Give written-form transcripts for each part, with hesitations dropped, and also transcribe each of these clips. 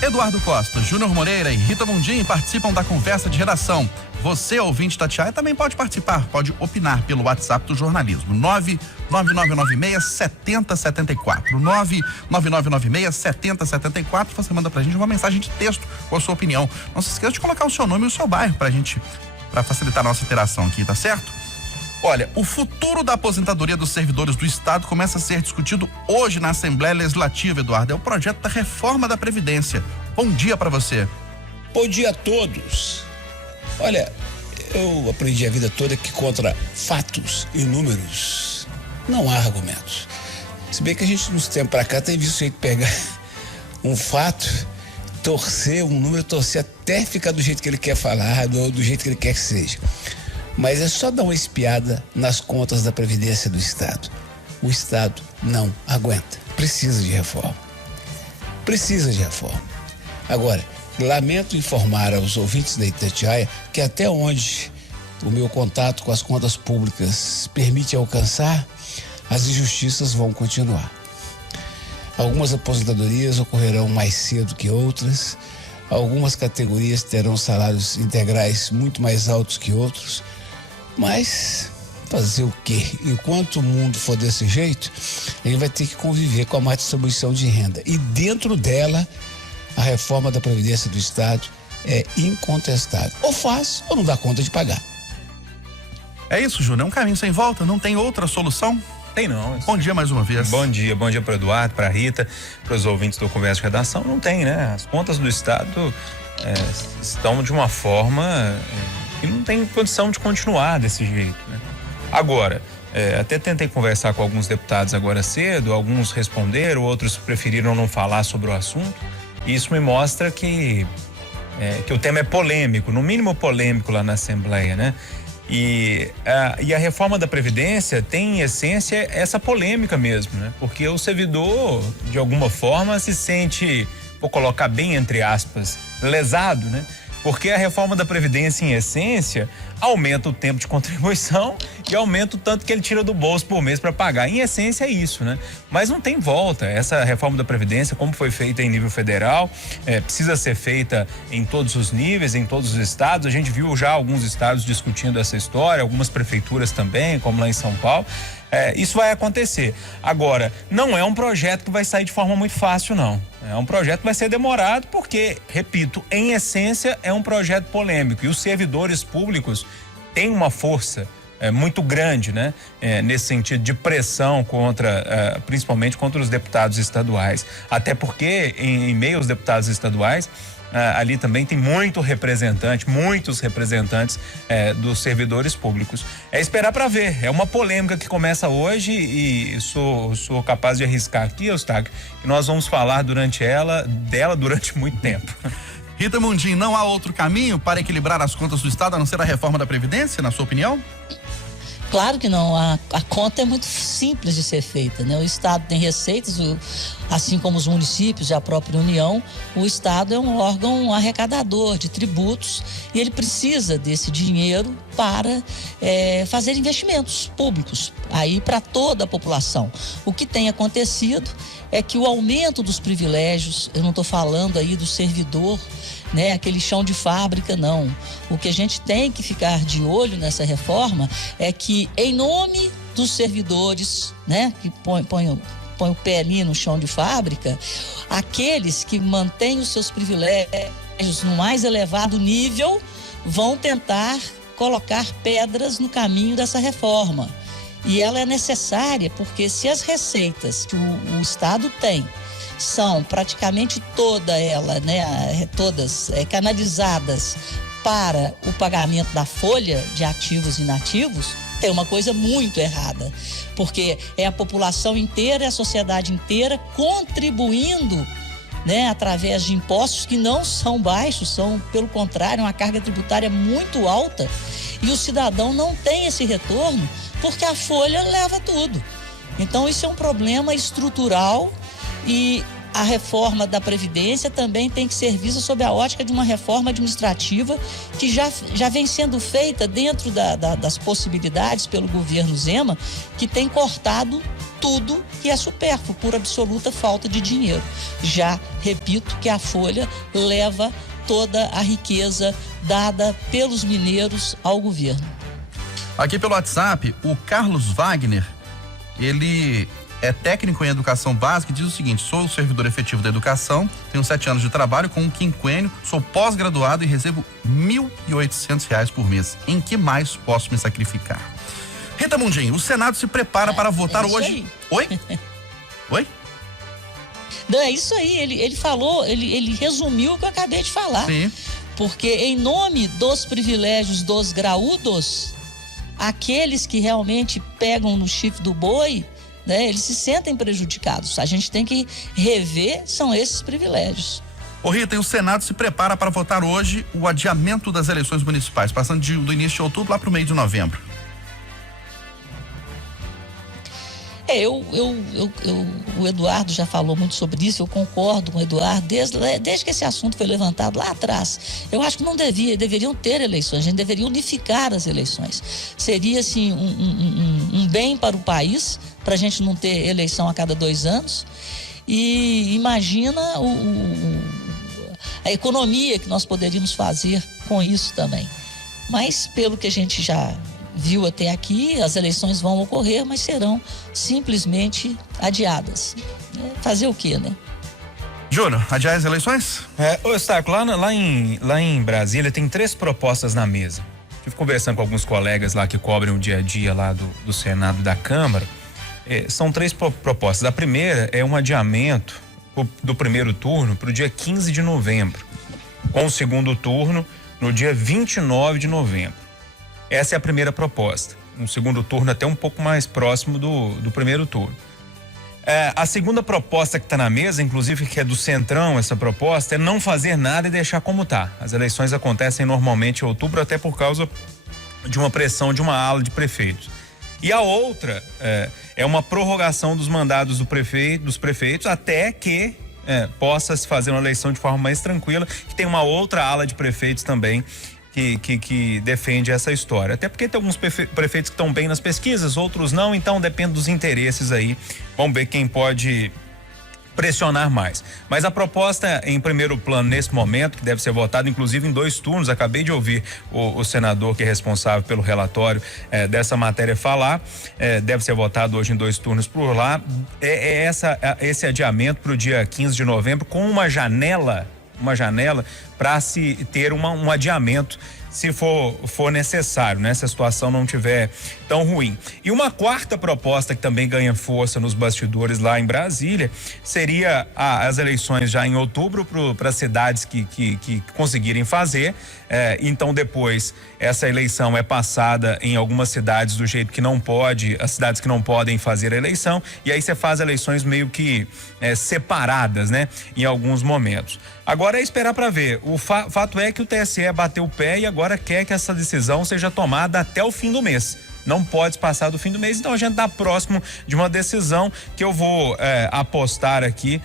Eduardo Costa, Júnior Moreira e Rita Mundim participam da conversa de redação. Você, ouvinte da Atiaia, também pode participar, pode opinar pelo WhatsApp do jornalismo. 99996-7074. 99996-7074. Você manda pra gente uma mensagem de texto com a sua opinião. Não se esqueça de colocar o seu nome e o seu bairro pra facilitar a nossa interação aqui, tá certo? Olha, o futuro da aposentadoria dos servidores do Estado começa a ser discutido hoje na Assembleia Legislativa, Eduardo. É o projeto da reforma da Previdência. Bom dia pra você. Bom dia a todos. Olha, eu aprendi a vida toda que contra fatos e números não há argumentos. Se bem que a gente, nos tempos pra cá, tem visto jeito de pegar um fato, torcer um número, torcer até ficar do jeito que ele quer falar, do jeito que ele quer que seja. Mas é só dar uma espiada nas contas da Previdência do Estado. O Estado não aguenta. Precisa de reforma. Precisa de reforma. Agora, lamento informar aos ouvintes da Itatiaia que até onde o meu contato com as contas públicas permite alcançar, as injustiças vão continuar. Algumas aposentadorias ocorrerão mais cedo que outras, algumas categorias terão salários integrais muito mais altos que outros, mas fazer o quê? Enquanto o mundo for desse jeito, ele vai ter que conviver com a má distribuição de renda. E dentro dela, a reforma da Previdência do Estado é incontestável. Ou faz ou não dá conta de pagar. É isso, Júnior. É um caminho sem volta? Não tem outra solução? Tem não. Bom dia mais uma vez. Bom dia para o Eduardo, para a Rita, para os ouvintes do Conversa de Redação. Não tem, né? As contas do Estado estão de uma forma que não tem condição de continuar desse jeito, né? Agora, até tentei conversar com alguns deputados agora cedo, alguns responderam, outros preferiram não falar sobre o assunto. E isso me mostra que o tema é polêmico, no mínimo polêmico lá na Assembleia, né? E a reforma da Previdência tem, em essência, essa polêmica mesmo, né? Porque o servidor, de alguma forma, se sente, vou colocar bem entre aspas, lesado, né? Porque a reforma da Previdência, em essência, aumenta o tempo de contribuição e aumenta o tanto que ele tira do bolso por mês para pagar. Em essência é isso, né? Mas não tem volta. Essa reforma da Previdência, como foi feita em nível federal, precisa ser feita em todos os níveis, em todos os estados. A gente viu já alguns estados discutindo essa história, algumas prefeituras também, como lá em São Paulo. Isso vai acontecer. Agora, não é um projeto que vai sair de forma muito fácil, não. É um projeto que vai ser demorado porque, repito, em essência é um projeto polêmico e os servidores públicos têm uma força muito grande, né? Nesse sentido de pressão contra, principalmente contra os deputados estaduais. Até porque, em meio aos deputados estaduais, ali também tem muitos representantes dos servidores públicos. É esperar para ver. É uma polêmica que começa hoje e sou capaz de arriscar aqui, Eustáquio, que nós vamos falar dela durante muito tempo. Rita Mundim, não há outro caminho para equilibrar as contas do Estado a não ser a reforma da Previdência, na sua opinião? Claro que não, a conta é muito simples de ser feita, né? O Estado tem receitas, assim como os municípios e a própria União. O Estado é um órgão arrecadador de tributos e ele precisa desse dinheiro para fazer investimentos públicos aí para toda a população. O que tem acontecido é que o aumento dos privilégios, eu não estou falando aí do servidor, né, aquele chão de fábrica, não. O que a gente tem que ficar de olho nessa reforma é que, em nome dos servidores, né, que põe o pé ali no chão de fábrica, aqueles que mantêm os seus privilégios no mais elevado nível vão tentar colocar pedras no caminho dessa reforma. E ela é necessária porque se as receitas que o Estado tem são praticamente todas canalizadas para o pagamento da folha de ativos e inativos, tem uma coisa muito errada, porque é a população inteira, é a sociedade inteira contribuindo, né, através de impostos que não são baixos, são, pelo contrário, uma carga tributária muito alta, e o cidadão não tem esse retorno porque a folha leva tudo. Então isso é um problema estrutural e a reforma da Previdência também tem que ser vista sob a ótica de uma reforma administrativa que já vem sendo feita dentro das possibilidades pelo governo Zema, que tem cortado tudo que é supérfluo, por absoluta falta de dinheiro. Já repito que a Folha leva toda a riqueza dada pelos mineiros ao governo. Aqui pelo WhatsApp, o Carlos Wagner, ele é técnico em educação básica e diz o seguinte: sou servidor efetivo da educação, tenho 7 anos de trabalho com um quinquênio, sou pós-graduado e recebo R$1.800 por mês. Em que mais posso me sacrificar? Rita Mundim, o Senado se prepara para votar hoje. Aí. Oi? Oi? Não, é isso aí, ele falou, ele resumiu o que eu acabei de falar. Sim. Porque em nome dos privilégios dos graúdos, aqueles que realmente pegam no chifre do boi, né, eles se sentem prejudicados. A gente tem que rever, são esses privilégios. Ô Rita, e o Senado se prepara para votar hoje o adiamento das eleições municipais, passando do início de outubro lá para o meio de novembro. O Eduardo já falou muito sobre isso, eu concordo com o Eduardo, desde que esse assunto foi levantado lá atrás. Eu acho que deveriam ter eleições, a gente deveria unificar as eleições. Seria, assim, um bem para o país, para a gente não ter eleição a cada 2 anos. E imagina a economia que nós poderíamos fazer com isso também. Mas, pelo que a gente já viu até aqui, as eleições vão ocorrer, mas serão simplesmente adiadas. Fazer o quê, né? Júnior, adiar as eleições? Ô, Eustáquio, lá em Brasília tem 3 propostas na mesa. Estive conversando com alguns colegas lá que cobrem o dia a dia lá do Senado e da Câmara. São 3 propostas. A primeira é um adiamento do primeiro turno para o dia 15 de novembro, com o segundo turno no dia 29 de novembro. Essa é a primeira proposta. Um segundo turno até um pouco mais próximo do primeiro turno. A segunda proposta que está na mesa, inclusive que é do Centrão, essa proposta, é não fazer nada e deixar como está. As eleições acontecem normalmente em outubro, até por causa de uma pressão de uma ala de prefeitos. E a outra é uma prorrogação dos mandados dos prefeitos até que possa se fazer uma eleição de forma mais tranquila, que tem uma outra ala de prefeitos também que defende essa história. Até porque tem alguns prefeitos que estão bem nas pesquisas, outros não, então depende dos interesses aí. Vamos ver quem pode pressionar mais. Mas a proposta em primeiro plano nesse momento, que deve ser votada inclusive em 2 turnos, acabei de ouvir o senador que é responsável pelo relatório dessa matéria falar, deve ser votado hoje em 2 turnos por lá, esse adiamento para o dia 15 de novembro com uma janela para se ter um adiamento se for necessário, né? Se a situação não tiver tão ruim. E uma quarta proposta que também ganha força nos bastidores lá em Brasília seria as eleições já em outubro para cidades que conseguirem fazer. Então depois essa eleição é passada em algumas cidades do jeito que não pode, as cidades que não podem fazer a eleição, e aí você faz eleições meio que separadas, né? Em alguns momentos. Agora é esperar para ver. O fato é que o TSE bateu o pé e agora quer que essa decisão seja tomada até o fim do mês. Não pode passar do fim do mês, então a gente está próximo de uma decisão que eu vou apostar aqui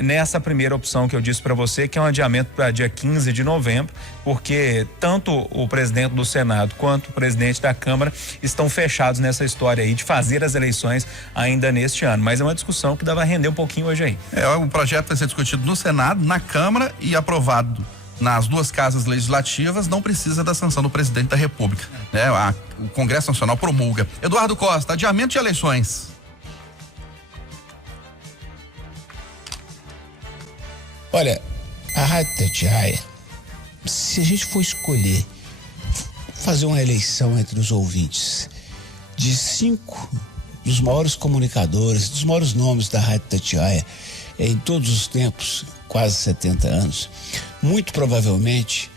nessa primeira opção que eu disse para você, que é um adiamento para dia 15 de novembro, porque tanto o presidente do Senado quanto o presidente da Câmara estão fechados nessa história aí de fazer as eleições ainda neste ano, mas é uma discussão que dá para render um pouquinho hoje aí. O projeto vai ser discutido no Senado, na Câmara e aprovado nas 2 casas legislativas, não precisa da sanção do presidente da República, né? O Congresso Nacional promulga. Eduardo Costa, adiamento de eleições. Olha, a Rádio Itatiaia, se a gente for escolher fazer uma eleição entre os ouvintes de 5 dos maiores comunicadores, dos maiores nomes da Rádio Itatiaia em todos os tempos, quase 70 anos, muito provavelmente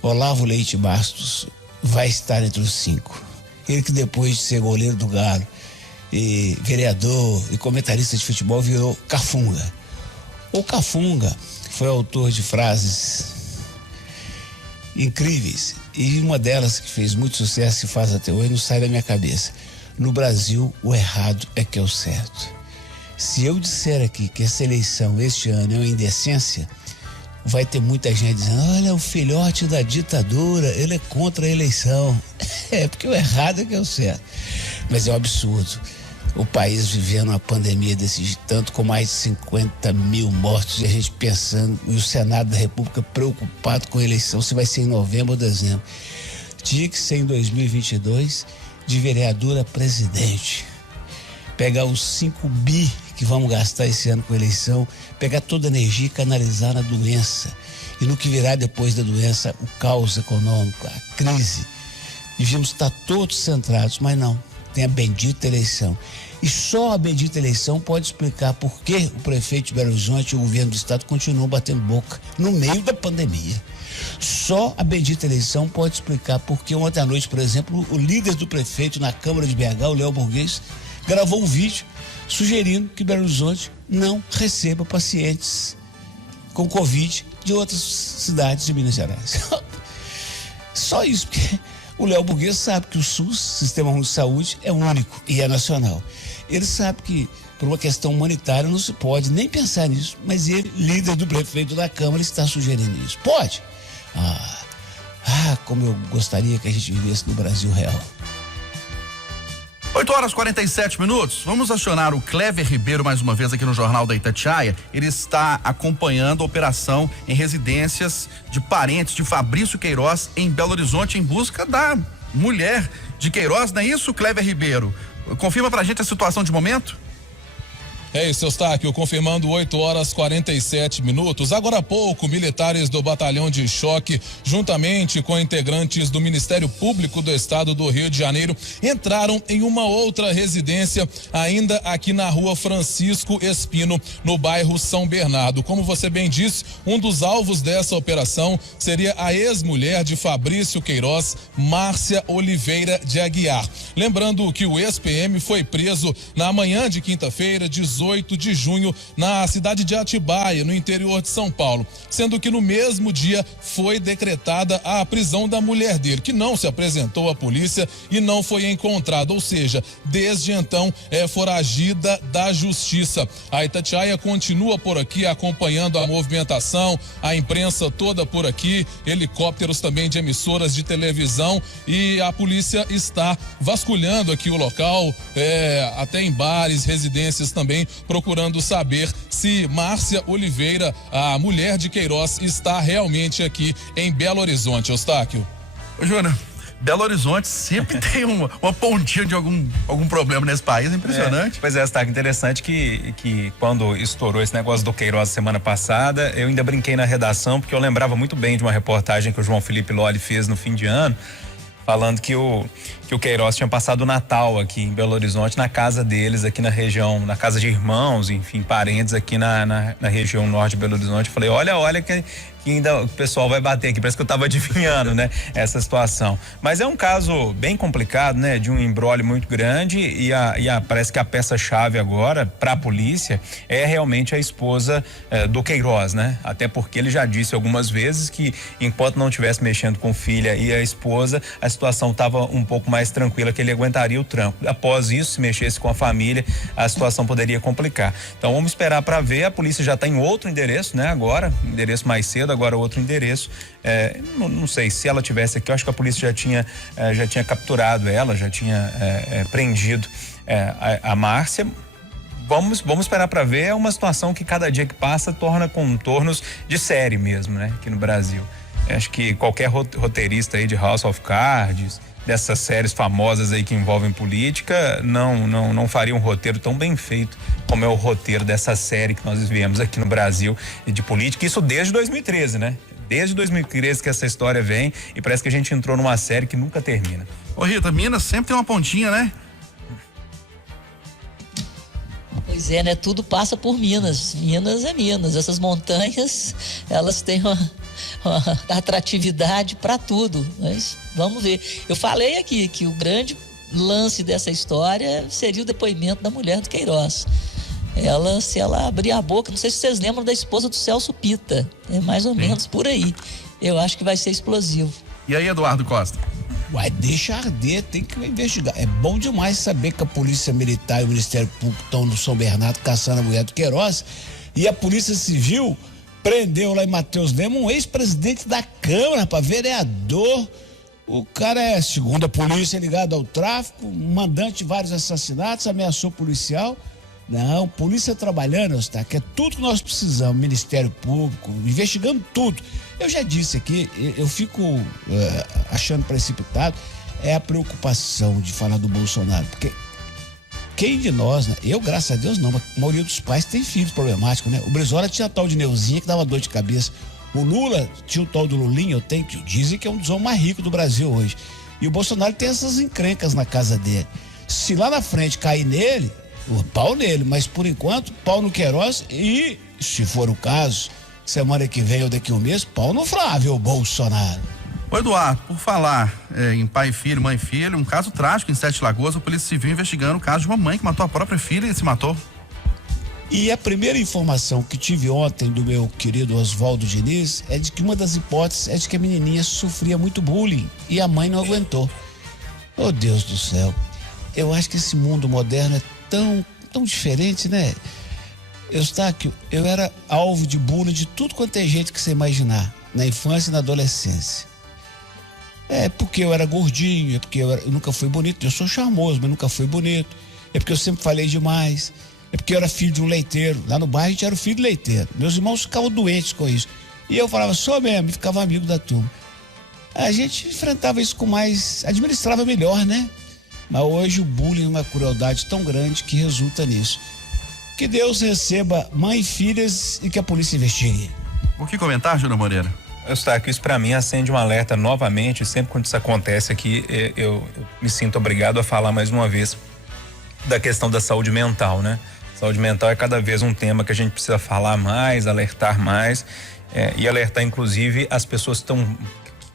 Olavo Leite Bastos vai estar entre os 5. Ele que depois de ser goleiro do Galo e vereador e comentarista de futebol virou Cafunga. O Cafunga foi autor de frases incríveis e uma delas que fez muito sucesso e faz até hoje não sai da minha cabeça. No Brasil, o errado é que é o certo. Se eu disser aqui que essa eleição este ano é uma indecência, vai ter muita gente dizendo: olha, o filhote da ditadura, ele é contra a eleição. Porque o errado é que é o certo. Mas é um absurdo. o país vivendo uma pandemia desse tanto, com mais de 50 mil mortos, e a gente pensando, e o Senado da República preocupado com a eleição, se vai ser em novembro ou dezembro. Tinha que ser em 2022, de vereador a presidente. Pegar os 5 bi que vamos gastar esse ano com a eleição, pegar toda a energia e canalizar na doença. E no que virá depois da doença, o caos econômico, a crise. Devíamos estar todos centrados, mas não. Tem a bendita eleição. E só a bendita eleição pode explicar por que o prefeito de Belo Horizonte e o governo do estado continuam batendo boca no meio da pandemia. Só a bendita eleição pode explicar por que ontem à noite, por exemplo, o líder do prefeito na Câmara de BH, o Léo Burguês, gravou um vídeo sugerindo que Belo Horizonte não receba pacientes com Covid de outras cidades de Minas Gerais. Só isso, porque o Léo Burguês sabe que o SUS, Sistema Único de Saúde, é único e é nacional. Ele sabe que, por uma questão humanitária, não se pode nem pensar nisso, mas ele, líder do prefeito da Câmara, está sugerindo isso. Pode? Como eu gostaria que a gente vivesse no Brasil real. 8h47. Vamos acionar o Clever Ribeiro mais uma vez aqui no Jornal da Itatiaia. Ele está acompanhando a operação em residências de parentes de Fabrício Queiroz em Belo Horizonte, em busca da mulher de Queiroz, não é isso, Clever Ribeiro? Confirma pra gente a situação de momento? É isso, Eustáquio, confirmando 8h47. Agora há pouco, militares do Batalhão de Choque, juntamente com integrantes do Ministério Público do Estado do Rio de Janeiro, entraram em uma outra residência, ainda aqui na rua Francisco Espino, no bairro São Bernardo. Como você bem disse, um dos alvos dessa operação seria a ex-mulher de Fabrício Queiroz, Márcia Oliveira de Aguiar. Lembrando que o ex-PM foi preso na manhã de quinta-feira, 18 de junho, na cidade de Atibaia, no interior de São Paulo, sendo que no mesmo dia foi decretada a prisão da mulher dele, que não se apresentou à polícia e não foi encontrada, ou seja, desde então é foragida da justiça. A Itatiaia continua por aqui acompanhando a movimentação, a imprensa toda por aqui, helicópteros também de emissoras de televisão, e a polícia está vasculhando aqui o local, até em bares, residências também, procurando saber se Márcia Oliveira, a mulher de Queiroz, está realmente aqui em Belo Horizonte, Eustáquio. Ô, Júnior, Belo Horizonte sempre tem uma pontinha de algum problema nesse país, é impressionante. Pois é, Eustáquio, interessante que quando estourou esse negócio do Queiroz semana passada, eu ainda brinquei na redação, porque eu lembrava muito bem de uma reportagem que o João Felipe Lolli fez no fim de ano, falando que o Queiroz tinha passado o Natal aqui em Belo Horizonte, na casa deles, aqui na região, na casa de irmãos, enfim, parentes aqui na região norte de Belo Horizonte. Eu falei, olha que ainda o pessoal vai bater aqui, parece que eu tava adivinhando, né, essa situação. Mas é um caso bem complicado, né, de um imbróglio muito grande, e parece que a peça-chave agora para a polícia é realmente a esposa do Queiroz, né? Até porque ele já disse algumas vezes que enquanto não estivesse mexendo com filha e a esposa, a situação estava um pouco mais tranquila, que ele aguentaria o tranco. Após isso, se mexesse com a família, a situação poderia complicar. Então vamos esperar para ver. A polícia já está em outro endereço, né? Agora, endereço mais cedo, agora outro endereço. Não sei, se ela tivesse aqui, eu acho que a polícia já tinha capturado ela, já tinha prendido a Márcia. Vamos esperar para ver. É uma situação que cada dia que passa torna contornos de série mesmo, né? Aqui no Brasil. Acho que qualquer roteirista aí de House of Cards, dessas séries famosas aí que envolvem política, não faria um roteiro tão bem feito como é o roteiro dessa série que nós vivemos aqui no Brasil de política, isso desde 2013, né? Desde 2013 que essa história vem, e parece que a gente entrou numa série que nunca termina. Ô, Rita, Minas sempre tem uma pontinha, né? Pois é, né? Tudo passa por Minas. Minas é Minas. Essas montanhas, elas têm uma atratividade para tudo. Mas vamos ver. Eu falei aqui que o grande lance dessa história seria o depoimento da mulher do Queiroz. Se ela abrir a boca, não sei se vocês lembram da esposa do Celso Pitta. É mais ou menos por aí. Eu acho que vai ser explosivo. E aí, Eduardo Costa? Uai, deixa arder, tem que investigar. É bom demais saber que a Polícia Militar e o Ministério Público estão no São Bernardo caçando a mulher do Queiroz, e a Polícia Civil prendeu lá em Mateus Lema um ex-presidente da Câmara, vereador, O cara é, segundo a polícia, ligado ao tráfico, mandante de vários assassinatos, ameaçou policial. Não, polícia trabalhando, Eustáquio, é tudo que nós precisamos, Ministério Público, investigando tudo. Eu já disse aqui, eu fico achando precipitado, é a preocupação de falar do Bolsonaro, porque quem de nós, né? Eu, graças a Deus, não, mas a maioria dos pais tem filhos problemáticos, né? O Brizola tinha tal de Neuzinha que dava dor de cabeça. O Lula tinha o tal do Lulinha, que dizem que é um dos homens mais ricos do Brasil hoje. E o Bolsonaro tem essas encrencas na casa dele. Se lá na frente cair nele, o pau nele, mas por enquanto, pau no Queiroz e, se for o caso, semana que vem ou daqui a um mês, pau no Flávio Bolsonaro. Ô Eduardo, por falar em pai e filho, mãe e filho, um caso trágico em Sete Lagoas, a Polícia Civil investigando o caso de uma mãe que matou a própria filha e se matou. E a primeira informação que tive ontem do meu querido Oswaldo Diniz é de que uma das hipóteses é de que a menininha sofria muito bullying e a mãe não aguentou. Oh, Deus do céu, eu acho que esse mundo moderno é tão diferente, né? Eustáquio, eu era alvo de bullying de tudo quanto é jeito que você imaginar, na infância e na adolescência. É porque eu era gordinho, é porque eu nunca fui bonito, eu sou charmoso, mas nunca fui bonito, é porque eu sempre falei demais, é porque eu era filho de um leiteiro, lá no bairro a gente era o filho do leiteiro, meus irmãos ficavam doentes com isso, e eu falava, sou mesmo, e ficava amigo da turma. A gente enfrentava isso com mais, administrava melhor, né? Mas hoje o bullying é uma crueldade tão grande que resulta nisso. Que Deus receba mãe e filhas e que a polícia investigue. O que comentar, Júnior Moreira? Eustáquio, isso para mim acende um alerta novamente. Sempre quando isso acontece aqui, eu me sinto obrigado a falar mais uma vez da questão da saúde mental, né? Saúde mental é cada vez um tema que a gente precisa falar mais, alertar mais, e alertar inclusive as pessoas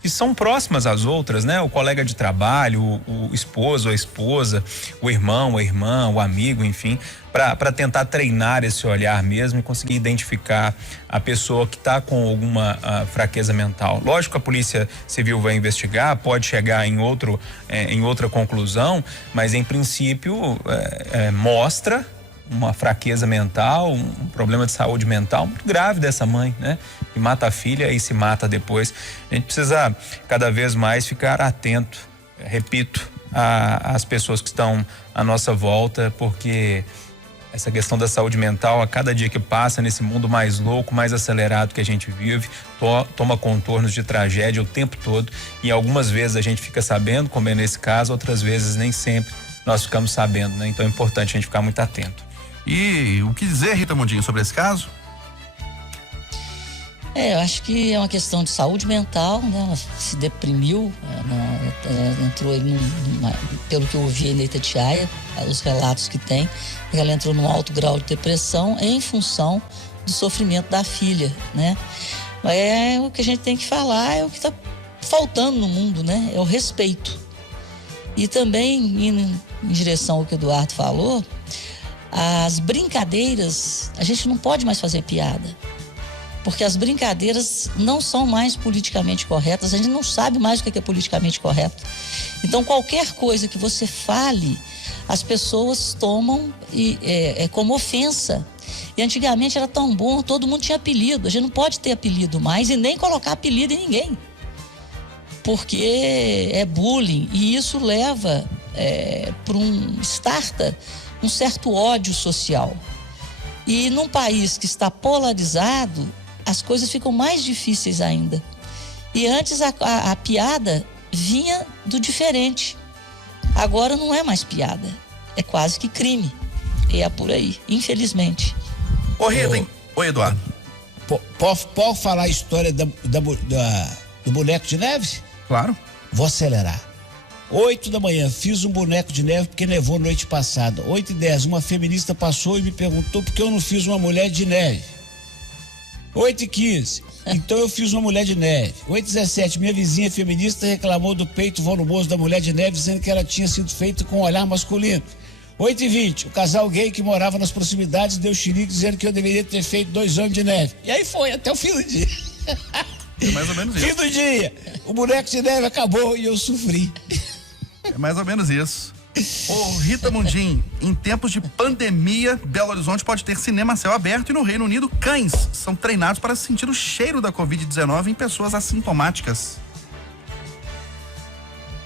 que são próximas às outras, né? O colega de trabalho, o esposo, a esposa, o irmão, a irmã, o amigo, enfim, para tentar treinar esse olhar mesmo e conseguir identificar a pessoa que está com alguma fraqueza mental. Lógico que a Polícia Civil vai investigar, pode chegar em outra conclusão, mas em princípio mostra uma fraqueza mental, um problema de saúde mental muito grave dessa mãe, né? Que mata a filha e se mata depois. A gente precisa cada vez mais ficar atento, repito, às pessoas que estão à nossa volta, porque essa questão da saúde mental, a cada dia que passa nesse mundo mais louco, mais acelerado que a gente vive, toma contornos de tragédia o tempo todo, e algumas vezes a gente fica sabendo, como é nesse caso, outras vezes nem sempre nós ficamos sabendo, né? Então é importante a gente ficar muito atento. E o que dizer, Rita Mundinho, sobre esse caso? Eu acho que é uma questão de saúde mental, né? Ela se deprimiu, ela entrou aí pelo que eu ouvi em Itatiaia, os relatos que tem, ela entrou num alto grau de depressão em função do sofrimento da filha, né? O que a gente tem que falar é o que está faltando no mundo, né? É o respeito. E também, indo em direção ao que o Eduardo falou, as brincadeiras, a gente não pode mais fazer piada, porque as brincadeiras não são mais politicamente corretas, a gente não sabe mais o que é politicamente correto. Então qualquer coisa que você fale, as pessoas tomam como ofensa. E antigamente era tão bom, todo mundo tinha apelido, a gente não pode ter apelido mais e nem colocar apelido em ninguém, porque é bullying, e isso leva starta um certo ódio social. E num país que está polarizado, as coisas ficam mais difíceis ainda. E antes a piada vinha do diferente. Agora não é mais piada, é quase que crime. E é por aí, infelizmente. Ô Rita, oi Eduardo. Pode falar a história do boneco de neve? Claro. Vou acelerar. 8 da manhã, fiz um boneco de neve porque nevou noite passada. 8h10, uma feminista passou e me perguntou por que eu não fiz uma mulher de neve. 8h15, então eu fiz uma mulher de neve. 8h17, minha vizinha feminista reclamou do peito volumoso da mulher de neve, dizendo que ela tinha sido feita com um olhar masculino. 8h20, o casal gay que morava nas proximidades deu xilique dizendo que eu deveria ter feito 2 homens de neve. E aí foi, até o fim do dia. É mais ou menos isso. Fim do dia, o boneco de neve acabou e eu sofri. É mais ou menos isso. Ô Rita Mundim, em tempos de pandemia, Belo Horizonte pode ter cinema a céu aberto, e no Reino Unido, cães são treinados para sentir o cheiro da Covid-19 em pessoas assintomáticas.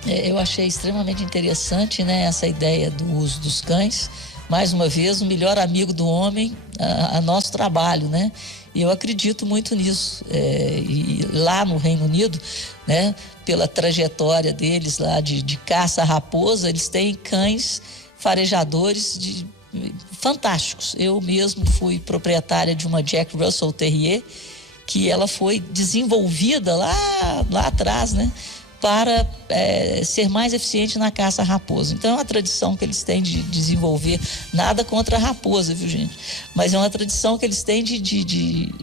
Eu achei extremamente interessante, né, essa ideia do uso dos cães. Mais uma vez, o melhor amigo do homem a nosso trabalho, né? E eu acredito muito nisso. E lá no Reino Unido, né, pela trajetória deles lá de caça à raposa, eles têm cães farejadores fantásticos. Eu mesmo fui proprietária de uma Jack Russell Terrier, que ela foi desenvolvida lá atrás, né, para ser mais eficiente na caça à raposa. Então é uma tradição que eles têm de desenvolver, nada contra a raposa, viu, gente? Mas é uma tradição que eles têm de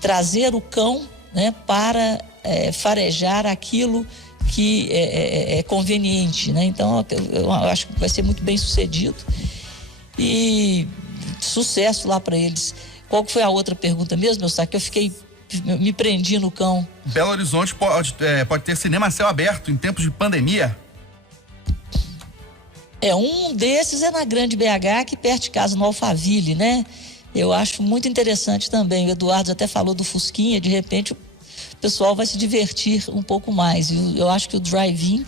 trazer o cão, né, para farejar aquilo que é conveniente, né? Então eu acho que vai ser muito bem sucedido e sucesso lá para eles. Qual que foi a outra pergunta mesmo, Eustáquio? Que eu me prendi no cão. Belo Horizonte pode ter cinema a céu aberto em tempos de pandemia? Um desses é na Grande BH, aqui perto de casa, no Alphaville, né? Eu acho muito interessante também. O Eduardo até falou do Fusquinha, de repente o pessoal vai se divertir um pouco mais. Eu acho que o drive-in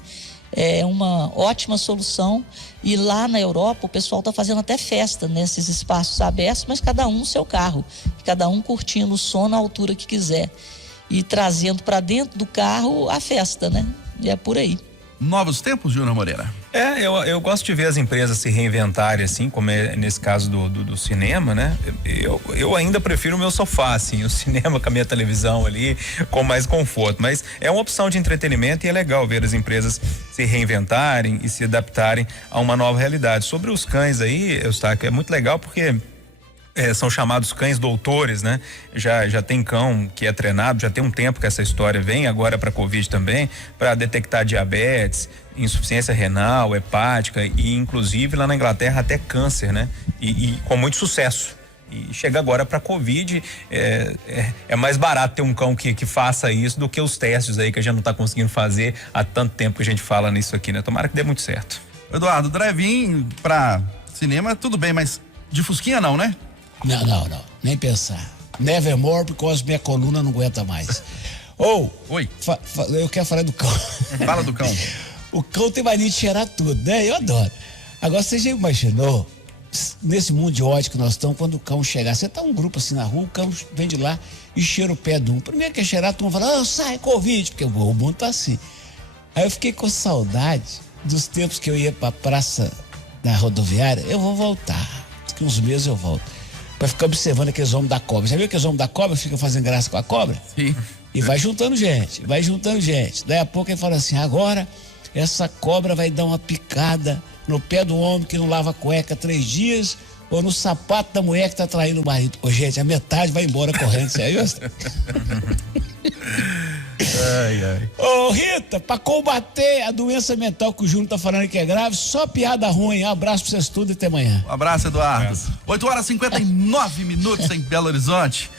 é uma ótima solução. E lá na Europa o pessoal está fazendo até festa nesses espaços abertos, mas cada um no seu carro, cada um curtindo o som na altura que quiser e trazendo para dentro do carro a festa, né? E é por aí. Novos tempos, Júnior Moreira? Eu gosto de ver as empresas se reinventarem, assim, como é nesse caso do cinema, né? Eu ainda prefiro o meu sofá, assim, o cinema com a minha televisão ali, com mais conforto. Mas é uma opção de entretenimento e é legal ver as empresas se reinventarem e se adaptarem a uma nova realidade. Sobre os cães aí, Eustáquio, é muito legal porque são chamados cães doutores, né? Já tem cão que é treinado, já tem um tempo que essa história vem agora para Covid também, para detectar diabetes, insuficiência renal, hepática e inclusive lá na Inglaterra até câncer, né? E com muito sucesso. E chega agora para Covid, é mais barato ter um cão que faça isso do que os testes aí que a gente não está conseguindo fazer há tanto tempo que a gente fala nisso aqui, né? Tomara que dê muito certo. Eduardo, drive-in para cinema, tudo bem, mas de Fusquinha não, né? Não, nem pensar. Nevermore, porque minha coluna não aguenta mais. Oi. Eu quero falar do cão. Fala do cão. O cão tem mania de cheirar tudo, né? Eu adoro. Agora, você já imaginou, nesse mundo de ódio que nós estamos, quando o cão chegar, você tá um grupo assim na rua, o cão vem de lá e cheira o pé de um. Primeiro que é cheirar, tu fala, sai, Covid, porque o mundo tá assim. Aí eu fiquei com saudade dos tempos que eu ia pra praça da rodoviária. Eu vou voltar. Daqui uns meses eu volto. Pra ficar observando aqueles homens da cobra. Já viu aqueles homens da cobra ficam fazendo graça com a cobra? Sim. E vai juntando gente. Daí a pouco ele fala assim, agora essa cobra vai dar uma picada no pé do homem que não lava a cueca 3 dias ou no sapato da mulher que tá traindo o marido. Gente, a metade vai embora correndo, sério? Rita, pra combater a doença mental que o Júnior tá falando que é grave, só piada ruim. Abraço pra vocês tudo e até amanhã. Um abraço, Eduardo. 8h59 em Belo Horizonte.